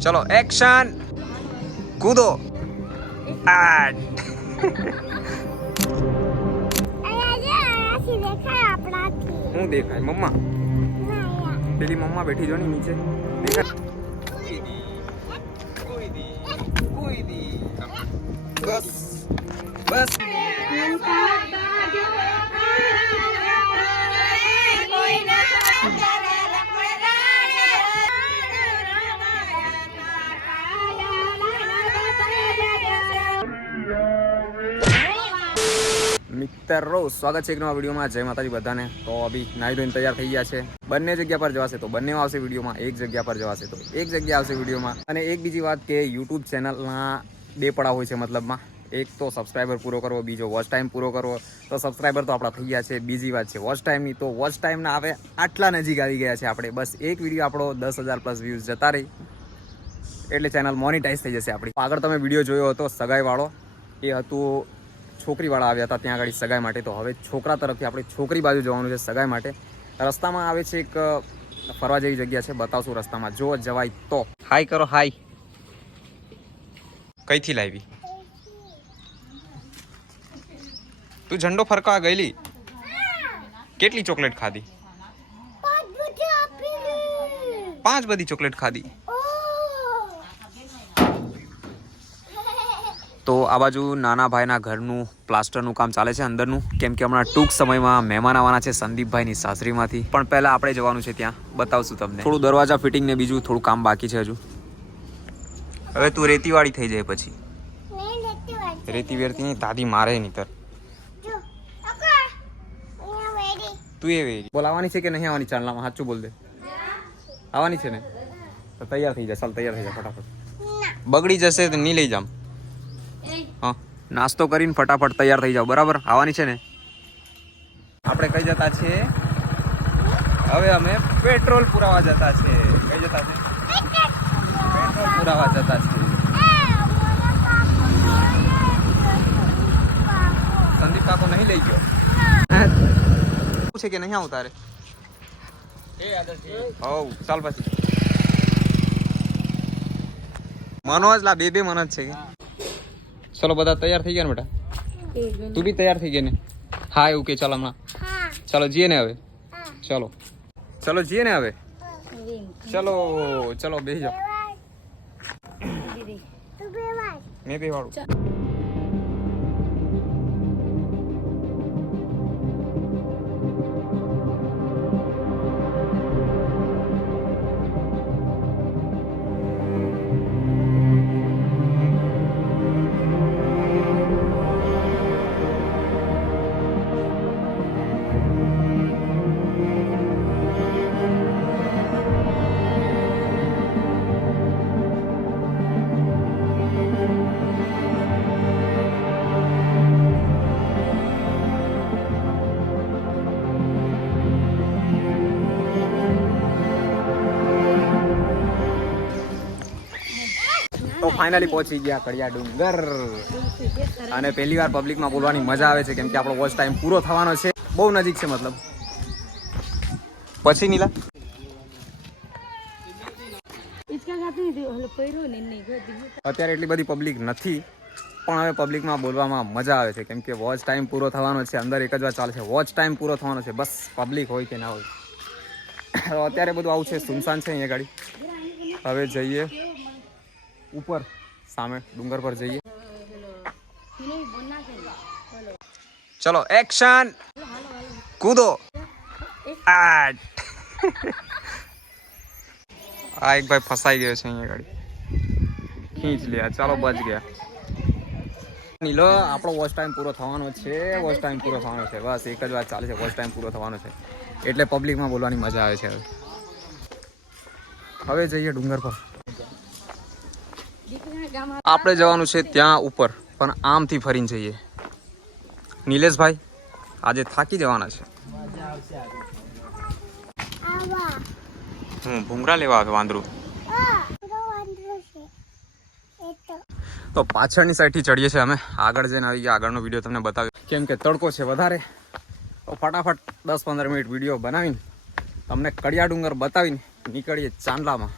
ચલો એક્શન, કૂદો. હું દેખાય મમ્મા? પેલી મમ્મા બેઠી જો ને નીચે, દેખાય? બસ બસ. મિત્રો સ્વાગત છે એક નવા વિડીયોમાં. જય માતાજી બધાને. તો અભી નાહી ધોઈને તૈયાર થઈ ગયા છે. બંને જગ્યા પર જવાશે તો બંને આવશે વિડીયોમાં, એક જગ્યા પર જવાશે તો એક જગ્યા આવશે વિડીયોમાં. અને એક બીજી વાત કે યુટ્યુબ ચેનલના બે પડાવ હોય છે, મતલબમાં એક તો સબસ્ક્રાઈબર પૂરો કરવો, બીજો વોચ ટાઈમ પૂરો કરવો. તો સબસ્ક્રાઈબર તો આપણા થઈ ગયા છે, બીજી વાત છે વોચ ટાઈમની. તો વોચ ટાઈમના આવે આટલા નજીક આવી ગયા છે આપણે. બસ એક વિડીયો આપણો 10,000 પ્લસ વ્યૂઝ જતા રહી એટલે ચેનલ મોનિટાઈઝ થઈ જશે આપણી. આગળ તમે વિડીયો જોયો હતો સગાઈવાળો, એ હતું છોકરીવાળા આવ્યા હતા ત્યાં આગળ સગાઈ માટે. તો હવે છોકરા તરફથી આપણે છોકરી બાજુ જવાનું છે સગાઈ માટે. રસ્તામાં આવે છે એક ફરવા જેવી જગ્યા છે, બતાવશું રસ્તામાં જો જવાય તો. હાય કરો, હાય. કઈથી લાવી તું ઝંડો ફરકાવા ગયેલી? કેટલી ચોકલેટ ખાધી? 5 બધી ચોકલેટ ખાધી. તો આ બાજુ નાના ભાઈના ઘરનું પ્લાસ્ટરનું કામ ચાલે છે અંદરનું, કેમ કે હમણાં ટૂંક સમયમાં મહેમાન આવવાના છે સંદીપભાઈની સાસરીમાંથી. પણ પહેલાં આપણે જવાનું છે ત્યાં, બતાવશું તમને. થોડું દરવાજા ફિટિંગ ને બીજું થોડું કામ બાકી છે હજુ. હવે તું રેતીવાળી થઈ જાય પછી. રેતી વેરતી નહીં, દાદી મારે નહીં તર. તું એ વેરી બોલ. આવવાની છે કે નહીં આવવાની ચાલનામાં? સાચું બોલ દે. આવવાની છે ને? તો તૈયાર થઈ જા, ચાલ તૈયાર થઈ જા ફટાફટ. બગડી જશે તો નહીં લઈ જામ. હા, નાસ્તો કરીને ફટાફટ તૈયાર થઈ જાઓ, બરાબર? આવવાની છે ને? આપણે કઈ જતા છે હવે? અમે પેટ્રોલ પુરાવા જતા છે. કઈ જતા છે? પેટ્રોલ પુરાવા જતા છે. સંદીપ કાકો નહીં લઈ ગયો છે કે નહીં આવતા રે? હવ ચાલ પછી. મનોજ લા બે મનોજ છે કે? ચલો બધા તૈયાર થઈ ગયા ને બેટા? તું બી તૈયાર થઈ ગઈ ને? હા એવું કે ચાલ હમણાં. ચાલો જઈએ ને હવે? ચલો ચલો જઈએ ને હવે? ચલો ચલો બેસી જાઓ. મેં બેવાળું. તો ફાઇનલી પહોંચી ગયા કડિયા ડુંગર. અને પહેલી વાર પબ્લિકમાં બોલવાની મજા આવે છે, કેમ કે આપણો વોચ ટાઈમ પૂરો થવાનો છે. બહુ નજીક છે મતલબ. પછી નીલા અત્યારે એટલી બધી પબ્લિક નથી, પણ હવે પબ્લિકમાં બોલવામાં મજા આવે છે, કેમ કે વોચ ટાઈમ પૂરો થવાનો છે. અંદર એક જ વાર ચાલે છે, વોચ ટાઈમ પૂરો થવાનો છે. બસ પબ્લિક હોય કે ના હોય. અત્યારે બધું આવું છે, સુનસાન છે અહીંયા ગાડી. હવે જઈએ ઉપર, સામે ડુંગર પર જઈએ. ચલો એક્શન, કૂદો. આ એક ભાઈ ફસાઈ ગયો છે અહીંયા ગાડી. ખીંચ લે. ચાલો બચ ગયા. નીલો આપણો વોચ ટાઈમ પૂરો થવાનો છે. વોચ ટાઈમ પૂરો થવાનો છે. બસ એક જ વાત ચાલે છે, વોચ ટાઈમ પૂરો થવાનો છે એટલે પબ્લિકમાં બોલવાની મજા આવે છે. હવે જઈએ ડુંગર પર. આપણે જવાનું છે ત્યાં ઉપર, પણ આમથી ફરીને જઈએ. નિલેશભાઈ આજે થાકી જવાના છે. હું ભૂંગરા લેવા આવે વાંદરું. તો પાછળની સાઈડથી ચડીએ છીએ અમે. આગળ જઈને આવી ગયા, આગળનો વિડીયો તમને બતાવ્યો. કેમ કે તડકો છે વધારે, તો ફટાફટ 10-15 મિનિટ વિડીયો બનાવીને તમને કડિયા ડુંગર બતાવીને નીકળીએ ચાંદલામાં.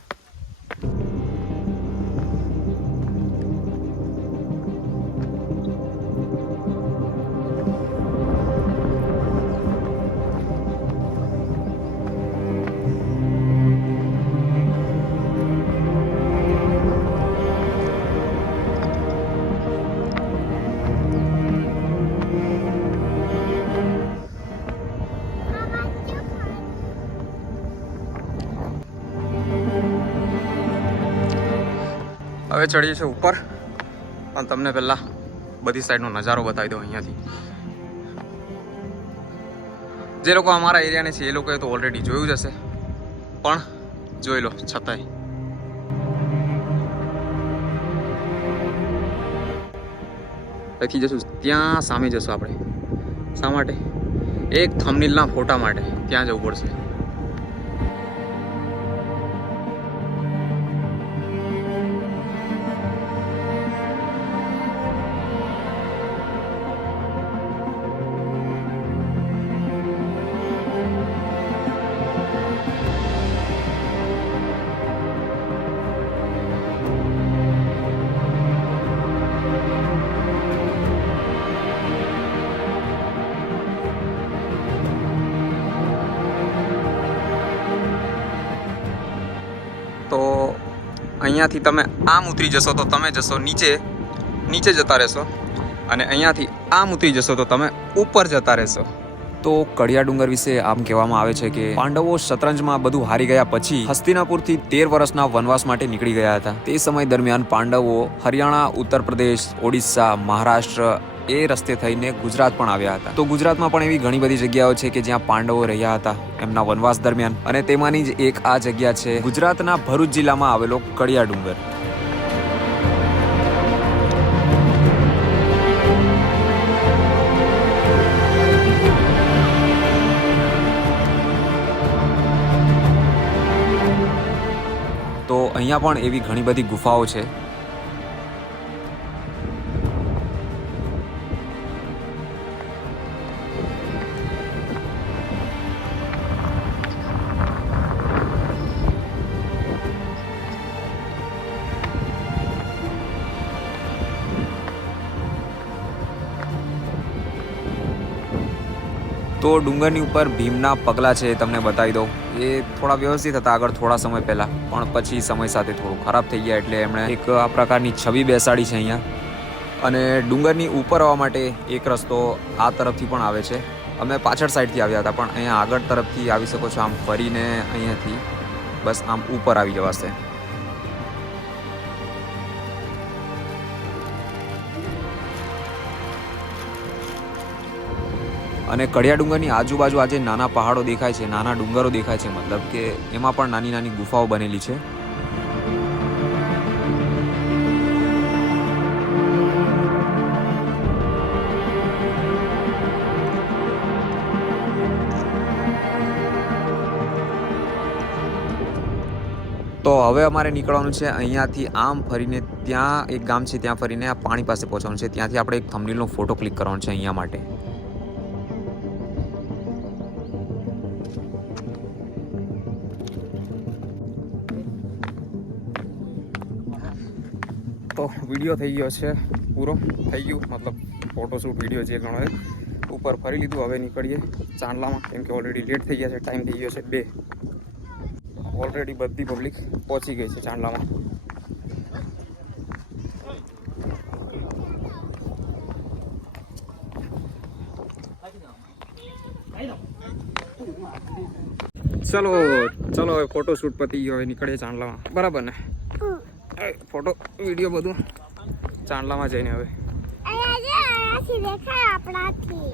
હવે ચડીએ છીએ ઉપર, પણ તમને પહેલાં બધી સાઈડનો નજારો બતાવી દઉં અહીંયાથી. જે લોકો અમારા એરિયાને છે એ લોકોએ તો ઓલરેડી જોયું જ હશે, પણ જોઈ લો છતાંય. લખી જશું ત્યાં સામે જશું આપણે. શા માટે? એક થંબનેલના ફોટા માટે ત્યાં જવું પડશે. તો અહીંયાથી તમે આમ ઉતરી જશો તો તમે જશો નીચે જતા રહેશો, અને અહીંયાથી આમ ઉતરી જશો તો તમે ઉપર જતા રહેશો. તો કડિયા ડુંગર વિશે આમ કહેવામાં આવે છે કે પાંડવો શતરંજમાં બધું હારી ગયા પછી હસ્તિનાપુરથી 13 વર્ષના વનવાસ માટે નીકળી ગયા હતા. તે સમય દરમિયાન પાંડવો હરિયાણા, ઉત્તર પ્રદેશ, ઓડિશા, મહારાષ્ટ્ર એ રસ્તે થઈને ગુજરાત પણ આવ્યા હતા. તો ગુજરાતમાં પણ એવી ઘણી બધી જગ્યાઓ છે કે જ્યાં પાંડવો રહ્યા હતા એમના વનવાસ દરમિયાન, અને તેમાંની જ એક આ જગ્યા છે ગુજરાતના ભરૂચ જિલ્લામાં આવેલો કડિયા ડુંગર. તો અહીંયા પણ એવી ઘણી બધી ગુફાઓ છે. તો ડુંગરની ઉપર ભીમના પગલાં છે, તમને બતાવી દઉં. એ થોડા વ્યવસ્થિત હતા આગળ થોડા સમય પહેલાં, પણ પછી સમય સાથે થોડું ખરાબ થઈ ગયા, એટલે એમણે એક આ પ્રકારની છબી બેસાડી છે અહીંયા. અને ડુંગરની ઉપર આવવા માટે એક રસ્તો આ તરફથી પણ આવે છે. અમે પાછળ સાઈડથી આવ્યા હતા, પણ અહીંયા આગળ તરફથી આવી શકો છો. આમ ફરીને અહીંયાથી બસ આમ ઉપર આવી જવાશે. અને કડિયા ડુંગરની આજુબાજુ આજે નાના પહાડો દેખાય છે, નાના ડુંગરો દેખાય છે, મતલબ કે એમાં પણ નાની નાની ગુફાઓ બનેલી છે. તો હવે અમારે નીકળવાનું છે અહીંયાથી આમ ફરીને ત્યાં એક ગામ છે, ત્યાં ફરીને આ પાણી પાસે પહોંચવાનું છે. ત્યાંથી આપણે એક થંબનેલનો ફોટો ક્લિક કરવાનો છે અહીંયા માટે. તો વિડીયો થઈ ગયો છે, પૂરો થઈ ગયું, મતલબ ફોટોશૂટ વિડીયો જે ગણો ઉપર ફરી લીધું. હવે નીકળીએ ચાંદલામાં, કેમ કે ઓલરેડી લેટ થઈ ગયા છે, ટાઈમ થઈ ગયો છે 2. ઓલરેડી બધી પબ્લિક પહોંચી ગઈ છે ચાંદલામાં. ચલો હવે ફોટોશૂટ પતી ગયો, હવે નીકળીએ ચાંદલામાં, બરાબર ને? ફોટો વિડીયો બધું ચાંદલામાં જઈને. હવે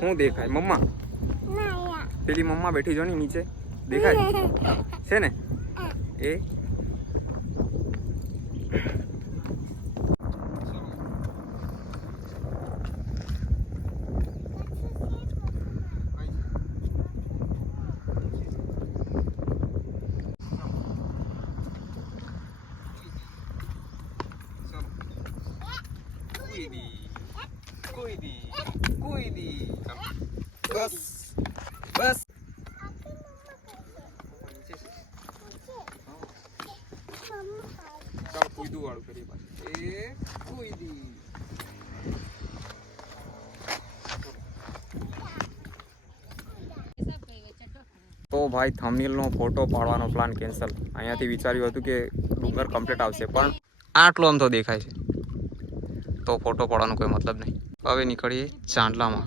શું દેખાય? મમ્મા, પેલી મમ્મા બેઠી જો ને નીચે, દેખાય છે ને એ? કોઈ દી બસ બસ. ચાલો કુઈદું વાળું કરીએ પાછું. એ કુઈદી. તો ભાઈ થંબનેલનો ફોટો પાડવાનો પ્લાન કેન્સલ. અહીંયાથી વિચાર્યું હતું કે ડુંગર કમ્પ્લીટ આવશે, પણ આટલો આમ તો દેખાય છે, તો ફોટો પાડવાનો કોઈ મતલબ નહીં. હવે નીકળીએ ચાંદલામાં.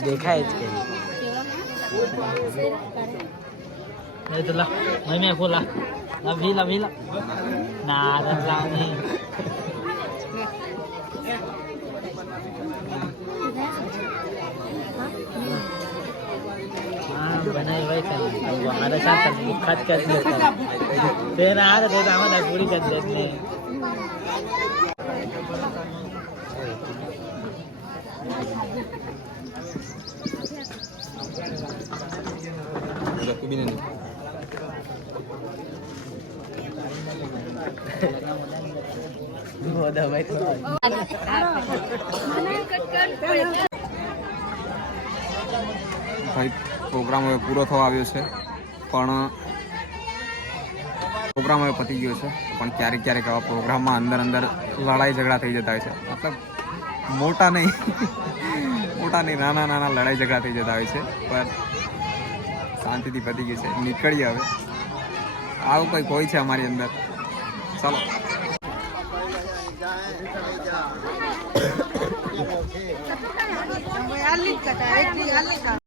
દેખાય જ નહીં તો લા મેં ખોલા લભી ના રંગાની बनाई वही कर हमारे साथ खर्च कर तेरा आ रहा था हमारा पूरी कर देते ભાઈ પ્રોગ્રામ હવે પૂરો થવા આવ્યો છે પણ પ્રોગ્રામ હવે પતી ગયો છે પણ ક્યારેક ક્યારેક આવા પ્રોગ્રામમાં અંદર લડાઈ ઝઘડા થઈ જતા હોય છે મતલબ મોટા નહીં નાના લડાઈ ઝઘડા થઈ જતા હોય છે પણ શાંતિથી પતી ગયું છે નીકળીએ હવે આવું કંઈક હોય છે અમારી અંદર ચાલો